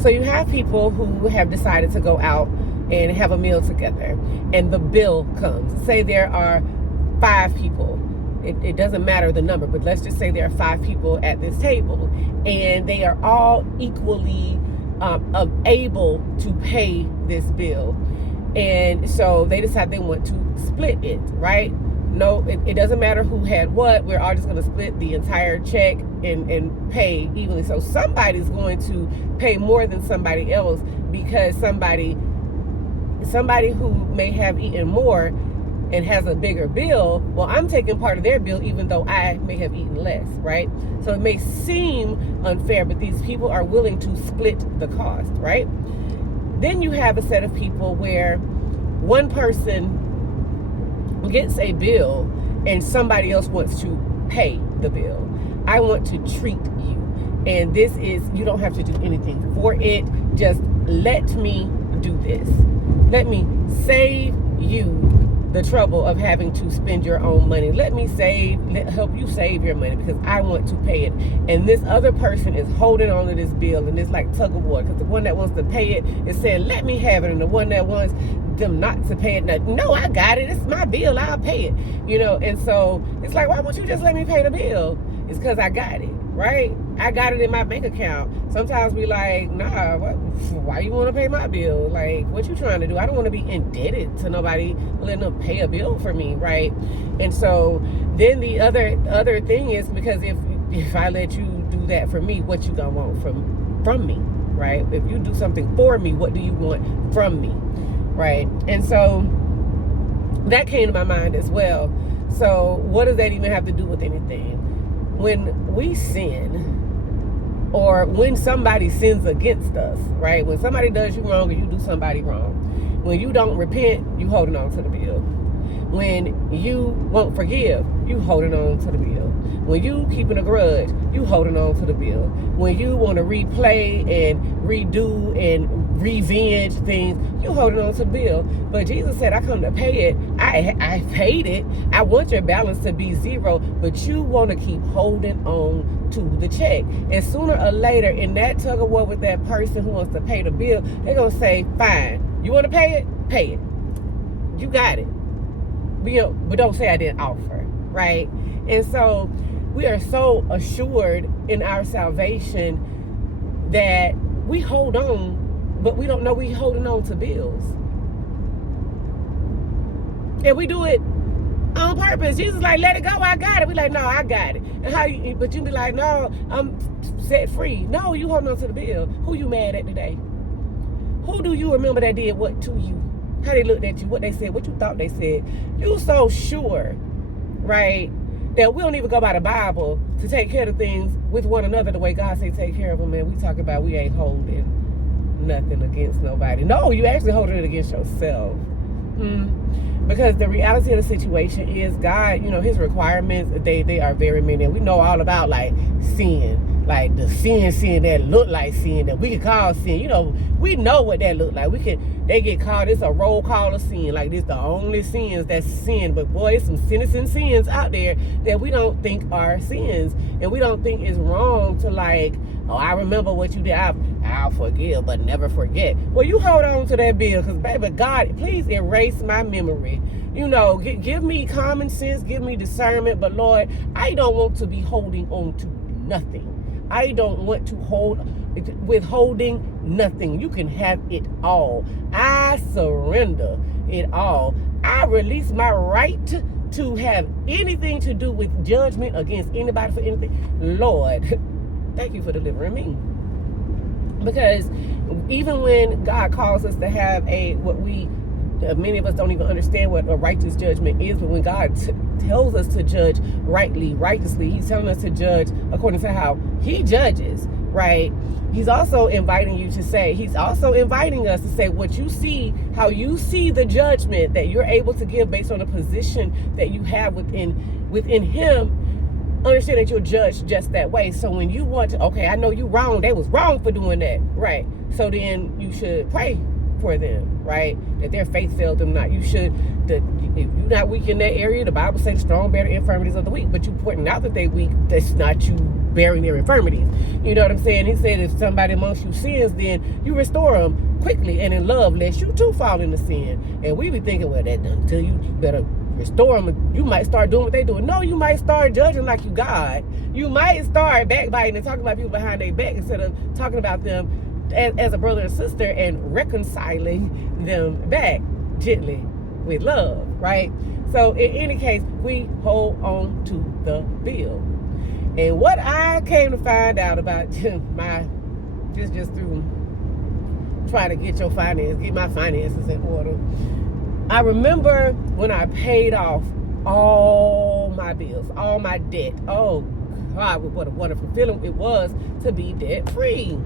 So you have people who have decided to go out and have a meal together, and the bill comes. Say there are 5 people. It doesn't matter the number, but let's just say there are 5 people at this table, and they are all equally able to pay this bill. And so they decide they want to split it, right? No, it doesn't matter who had what. We're all just going to split the entire check and pay evenly. So somebody's going to pay more than somebody else because somebody who may have eaten more and has a bigger bill, well, I'm taking part of their bill even though I may have eaten less, right? So it may seem unfair, but these people are willing to split the cost, right? Then you have a set of people where one person gets a bill and somebody else wants to pay the bill. I want to treat you. And this is, you don't have to do anything for it. Just let me do this. Let me save you the trouble of having to spend your own money. Let me help you save your money because I want to pay it. And this other person is holding on to this bill, and it's like tug of war, because the one that wants to pay it is saying, let me have it. And the one that wants them not to pay it, no, I got it. It's my bill. I'll pay it. And so it's like, why won't you just let me pay the bill? It's because I got it, right? I got it in my bank account. Sometimes we like, nah, why you want to pay my bill? Like, what you trying to do? I don't want to be indebted to nobody letting them pay a bill for me, right? And so then the other thing is, because if I let you do that for me, what you gonna want from me, right? If you do something for me, what do you want from me, right? And so that came to my mind as well. So what does that even have to do with anything? When we sin, or when somebody sins against us, right? When somebody does you wrong or you do somebody wrong, when you don't repent, you holding on to the bill. When you won't forgive, you holding on to the bill. When you keeping a grudge, you holding on to the bill. When you want to replay and redo and revenge things, you holding on to the bill. But Jesus said, I come to pay it. I paid it. I want your balance to be 0, but you want to keep holding on to the check. And sooner or later, in that tug of war with that person who wants to pay the bill, they're going to say, fine, you want to pay it? Pay it. You got it. But don't say I didn't offer, right? And so we are so assured in our salvation that we hold on, but we don't know we holding on to bills. And we do it on purpose. Jesus is like, let it go, I got it. We like, no, I got it. And but you be like, no, I'm set free. No, you holding on to the bill. Who you mad at today? Who do you remember that did what to you? How they looked at you, what they said, what you thought they said. You so sure, right, that we don't even go by the Bible to take care of things with one another the way God say take care of them. And we talk about we ain't holding nothing against nobody. No, you actually holding it against yourself. Because the reality of the situation is God, his requirements, they are very many. And we know all about like sin. Like the sin that look like sin that we can call sin. We know what that look like. They get called, it's a roll call of sin. Like this the only sins that's sin. But boy, it's some innocent sins out there that we don't think are sins. And we don't think it's wrong to like, oh, I remember what you did. I'll forgive, but never forget. Well, you hold on to that bill, because baby, God, please erase my memory. Give me common sense, give me discernment. But Lord, I don't want to be holding on to nothing. I don't want to withholding nothing. You can have it all. I surrender it all. I release my right to have anything to do with judgment against anybody for anything. Lord, thank you for delivering me. Because even when God calls us to have many of us don't even understand what a righteous judgment is, but when God tells us to judge righteously, he's telling us to judge according to how he judges, right? He's also inviting us to say what you see, how you see the judgment that you're able to give based on the position that you have within him. Understand that you're judged just that way. So when you want to, okay, I know you wrong. They was wrong for doing that, right? So then you should pray for them, right? That their faith failed them not. You should, if you're not weak in that area, the Bible says strong bear the infirmities of the weak. But you pointing out that they weak, that's not you bearing their infirmities. You know what I'm saying? He said, if somebody amongst you sins, then you restore them quickly and in love, lest you too fall into sin. And we be thinking, well, that done till you better restore them. You might start doing what they do. No, you might start judging like you God. You might start backbiting and talking about people behind their back instead of talking about them as a brother and sister and reconciling them back gently with love, right? So in any case, we hold on to the bill. And what I came to find out about my just through trying to get my finances in order. I remember when I paid off all my bills, all my debt. Oh God, what a wonderful feeling it was to be debt free.